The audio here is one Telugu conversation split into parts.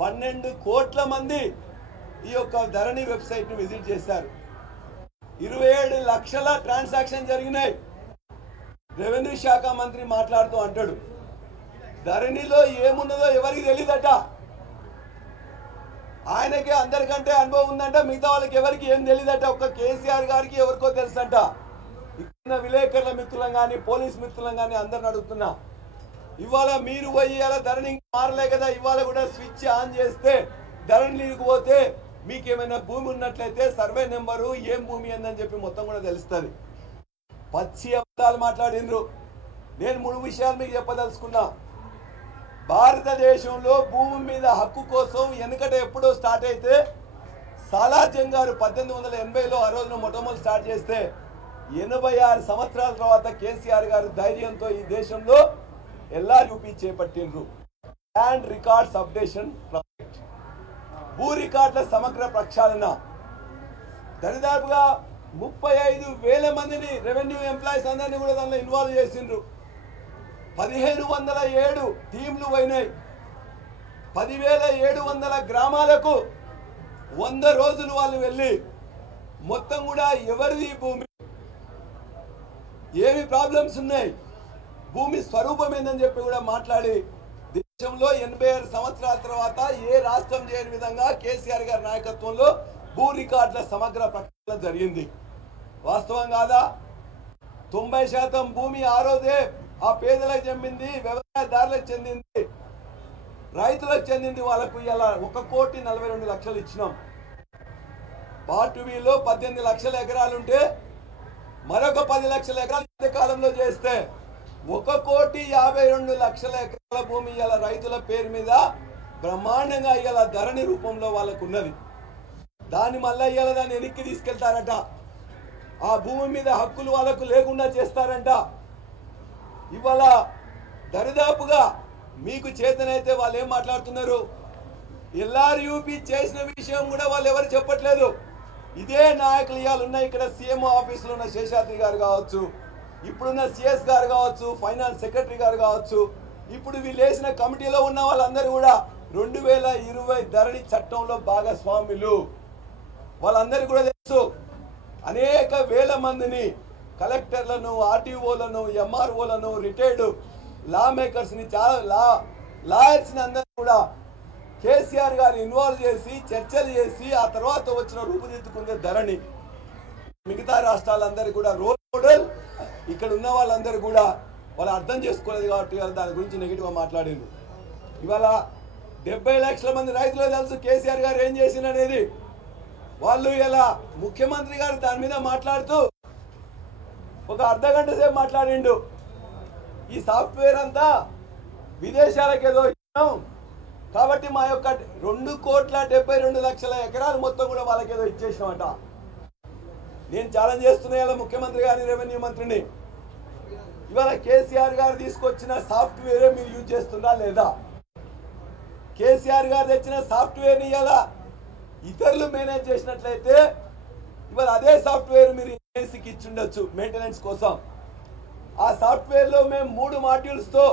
12 కోట్ల మంది ఈ యొక్క ధరణి వెబ్సైట్ ను విజిట్ చేశారు. 27 లక్షల ట్రాన్సాక్షన్ జరిగినాయి. రెవెన్యూ శాఖ మంత్రి మాట్లాడుతూ అంటాడు, ధరణిలో ఏమున్నదో ఎవరికి తెలియదట. ఆయనకే అందరికంటే అనుభవం ఉందంట, మిగతా వాళ్ళకి ఎవరికి ఏం తెలియదట. ఒక్క కేసీఆర్ గారికి ఎవరికో తెలుసంట. ఇక్కడ విలేకరుల మిత్రులం కానీ పోలీస్ మిత్రులం కానీ అందరిని అడుగుతున్నా, ఇవాళ మీరు పోయి ఇలా ధరణి మారలే కదా, ఇవాళ కూడా స్విచ్ ఆన్ చేస్తే ధరణికి పోతే మీకు ఏమైనా భూమి ఉన్నట్లయితే సర్వే నెంబరు ఏం భూమి అందని చెప్పి మొత్తం కూడా తెలుస్తుంది. పచ్చి అబద్ధాలు మాట్లాడినరు. నేను 3 విషయాలు మీకు చెప్పదలుచుకున్నా. భారతదేశంలో భూమి మీద హక్కు కోసం వెనుకట ఎప్పుడో స్టార్ట్ అయితే సాలార్ జంగ్ గారు 1880లో ఆ రోజున మొట్టమొదటి స్టార్ట్ చేస్తే 86 సంవత్సరాల తర్వాత కేసీఆర్ గారు ధైర్యంతో ఈ దేశంలో LRUP చేపట్టినరు. ల్యాండ్ రికార్డ్స్ అప్డేషన్ ప్రాజెక్ట్, భూ రికార్డుల సమగ్ర ప్రక్షాళన. దరిదాపుగా 35,000 మందిని రెవెన్యూ ఎంప్లాయీస్ అందరినీ కూడా దానిలో ఇన్వాల్వ్ చేసిండ్రు. 1507 టీంలు పోయినాయి. 10,700 గ్రామాలకు 100 రోజులు వాళ్ళు వెళ్ళి మొత్తం కూడా ఎవరిది భూమి, ఏమి ప్రాబ్లమ్స్ ఉన్నాయి, భూమి స్వరూపం ఏందని చెప్పి కూడా మాట్లాడి దేశంలో 86 సంవత్సరాల తర్వాత ఏ రాష్ట్రం చేయని విధంగా కేసీఆర్ గారి నాయకత్వంలో భూ రికార్డుల సమగ్ర ప్రక్షాళన జరిగింది. వాస్తవం కాదా? 90% భూమి ఆ రోజే ఆ పేదలకు చెందింది, వ్యవసాయదారులకు చెందింది, రైతులకు చెందింది. వాళ్ళకు ఇలా 1,42,00,000 ఇచ్చినాం. పార్ట్ బిలో 18 లక్షల ఎకరాలుంటే మరొక 10 లక్షల ఎకరాలు ఈ కాలంలో చేస్తే 1,52,00,000 ఎకరాల భూమి ఇలా రైతుల పేరు మీద బ్రహ్మాండంగా ఇలా ధరణి రూపంలో వాళ్ళకు ఉన్నది. దాన్ని మళ్ళీ ఇలా దాన్ని వెనక్కి తీసుకెళ్తారట. ఆ భూమి మీద హక్కులు వాళ్ళకు లేకుండా చేస్తారంట. ఇవాళ దరిదాపుగా మీకు చేతనైతే వాళ్ళు ఏం మాట్లాడుతున్నారు, LRUP చేసిన విషయం కూడా వాళ్ళు ఎవరు చెప్పట్లేదు. ఇదే నాయకులు ఇవాళ ఉన్నాయి. ఇక్కడ CMO ఆఫీసులో ఉన్న శేషాద్రి గారు కావచ్చు, ఇప్పుడున్న CS గారు కావచ్చు, ఫైనాన్స్ సెక్రటరీ గారు కావచ్చు, ఇప్పుడు వీళ్ళు వేసిన కమిటీలో ఉన్న వాళ్ళందరూ కూడా 2020 ధరణి చట్టంలో భాగస్వాములు. వాళ్ళందరికీ కూడా తెలుసు. అనేక వేల మందిని కలెక్టర్లను, RTOలను, MROలను, రిటైర్డ్ లా మేకర్స్ని, చాలా లాయర్స్ని అందరూ కూడా కేసీఆర్ గారు ఇన్వాల్వ్ చేసి చర్చలు చేసి ఆ తర్వాత వచ్చిన రూపుదిద్దుకునే ధరణి. మిగతా రాష్ట్రాలందరూ కూడా రోల్ మోడల్. ఇక్కడ ఉన్న వాళ్ళందరూ కూడా వాళ్ళు అర్థం చేసుకోలేదు కాబట్టి వాళ్ళు దాని గురించి నెగిటివ్గా మాట్లాడింది. ఇవాళ 70 లక్షల మంది రైతులు తెలుసు కేసీఆర్ గారు ఏం చేసిందనేది. వాళ్ళు ఇలా ముఖ్యమంత్రి గారు దాని మీద మాట్లాడుతూ ఒక అర్ధగంట సేపు మాట్లాడిండు. ఈ సాఫ్ట్వేర్ అంతా విదేశాలకు ఏదో ఇచ్చాం కాబట్టి మా యొక్క 2,72,00,000 ఎకరాలు మొత్తం కూడా వాళ్ళకి ఏదో ఇచ్చేసినామట. నేను ఛాలెంజ్ చేస్తున్నా ఇలా ముఖ్యమంత్రి గారిని, రెవెన్యూ మంత్రిని, ఇవాళ కేసీఆర్ గారు తీసుకొచ్చిన సాఫ్ట్వేరే మీరు యూజ్ చేస్తుందా లేదా? కేసీఆర్ గారు తెచ్చిన సాఫ్ట్వేర్ని ఇలా ఇతరులు మేనేజ్ చేసినట్లయితే ఇవాళ అదే సాఫ్ట్వేర్ మీరు ఏజెన్సీకి ఇచ్చిండొచ్చు మెయింటెనెన్స్ కోసం. ఆ సాఫ్ట్వేర్లో మేము 3 మాడ్యూల్స్తో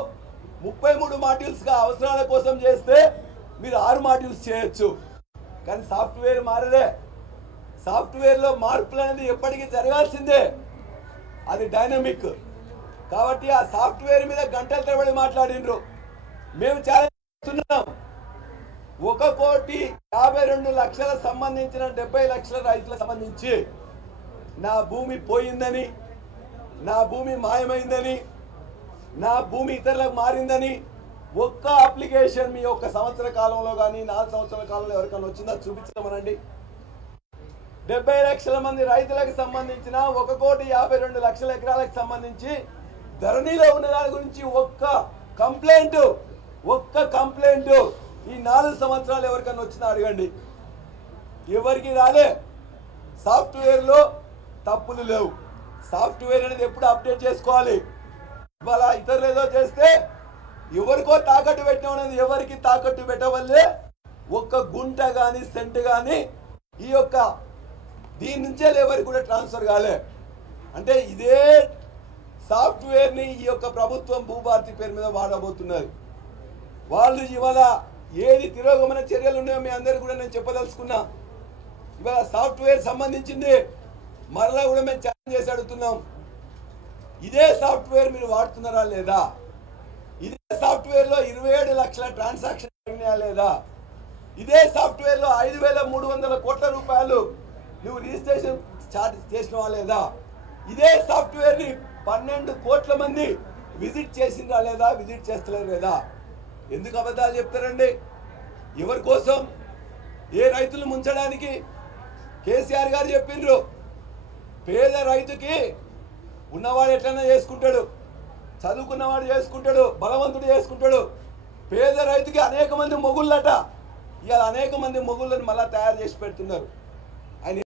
33 మాడ్యూల్స్గా అవసరాల కోసం చేస్తే మీరు 6 మాడ్యూల్స్ చేయొచ్చు. కానీ సాఫ్ట్వేర్ మారదే. సాఫ్ట్వేర్లో మార్పులు అనేది ఎప్పటికీ జరగాల్సిందే. అది డైనమిక్ కాబట్టి ఆ సాఫ్ట్వేర్ మీద గంటల తరబడి మాట్లాడినరు. మేము ఛాలెంజ్ చేస్తున్నాం. 1,52,00,000 సంబంధించిన 70 లక్షల రైతులకు సంబంధించి నా భూమి పోయిందని, నా భూమి మాయమైందని, నా భూమి ఇతరులకు మారిందని ఒక్క అప్లికేషన్ మీ 1 సంవత్సర కాలంలో కానీ 4 సంవత్సరాల కాలంలో ఎవరికైనా వచ్చిందా చూపించమనండి. 70 లక్షల మంది రైతులకు సంబంధించిన 1,52,00,000 ఎకరాలకు సంబంధించి ధరణిలో ఉన్న దాని గురించి ఒక్క కంప్లైంట్ ఈ 4 సంవత్సరాలు ఎవరికైనా వచ్చినా అడగండి. ఎవరికి రాలే. సాఫ్ట్వేర్లో తప్పులు లేవు. సాఫ్ట్వేర్ అనేది ఎప్పుడు అప్డేట్ చేసుకోవాలి. ఇవాళ ఇతరులు ఏదో చేస్తే ఎవరికో తాకట్టు పెట్టడం అనేది ఎవరికి తాకట్టు పెట్టవల్లే ఒక్క గుంట కానీ సెంట్ కానీ ఈ యొక్క దీని నుంచే ఎవరికి కూడా ట్రాన్స్ఫర్ కాలే. అంటే ఇదే సాఫ్ట్వేర్ని ఈ యొక్క ప్రభుత్వం భూభారతి పేరు మీద వాడబోతున్నది. వాళ్ళు ఇవాళ ఏది తిరోగమన చర్యలు ఉన్నాయో మీ అందరికీ కూడా నేను చెప్పదలుచుకున్నా. ఇవాళ సాఫ్ట్వేర్ సంబంధించింది మరలా కూడా మేము ఛాలెంజ్ చేసి అడుగుతున్నాం. ఇదే సాఫ్ట్వేర్ మీరు వాడుతున్నారా లేదా? ఇదే సాఫ్ట్వేర్లో 27 లక్షల ట్రాన్సాక్షన్ అయినాయా లేదా? ఇదే సాఫ్ట్వేర్లో 5,300 కోట్ల రూపాయలు నువ్వు రిజిస్ట్రేషన్ చార్జ్ చేసినవా లేదా? ఇదే సాఫ్ట్వేర్ని 12 కోట్ల మంది విజిట్ చేసిందా లేదా? విజిట్ చేస్తలేరు లేదా? ఎందుకు అబద్ధాలు చెప్తారండి? ఎవరి కోసం? ఏ రైతులు ముంచడానికి? కేసీఆర్ గారు చెప్పిండ్రు, పేద రైతుకి ఉన్నవాడు ఎట్లన్నా చేసుకుంటాడు, చదువుకున్నవాడు చేసుకుంటాడు, బలవంతుడు చేసుకుంటాడు. పేద రైతుకి అనేక మంది మొగుళ్ళట. ఇవాళ అనేక మంది మొగుళ్ళని మళ్ళీ తయారు చేసి పెడుతున్నారు. ఆయన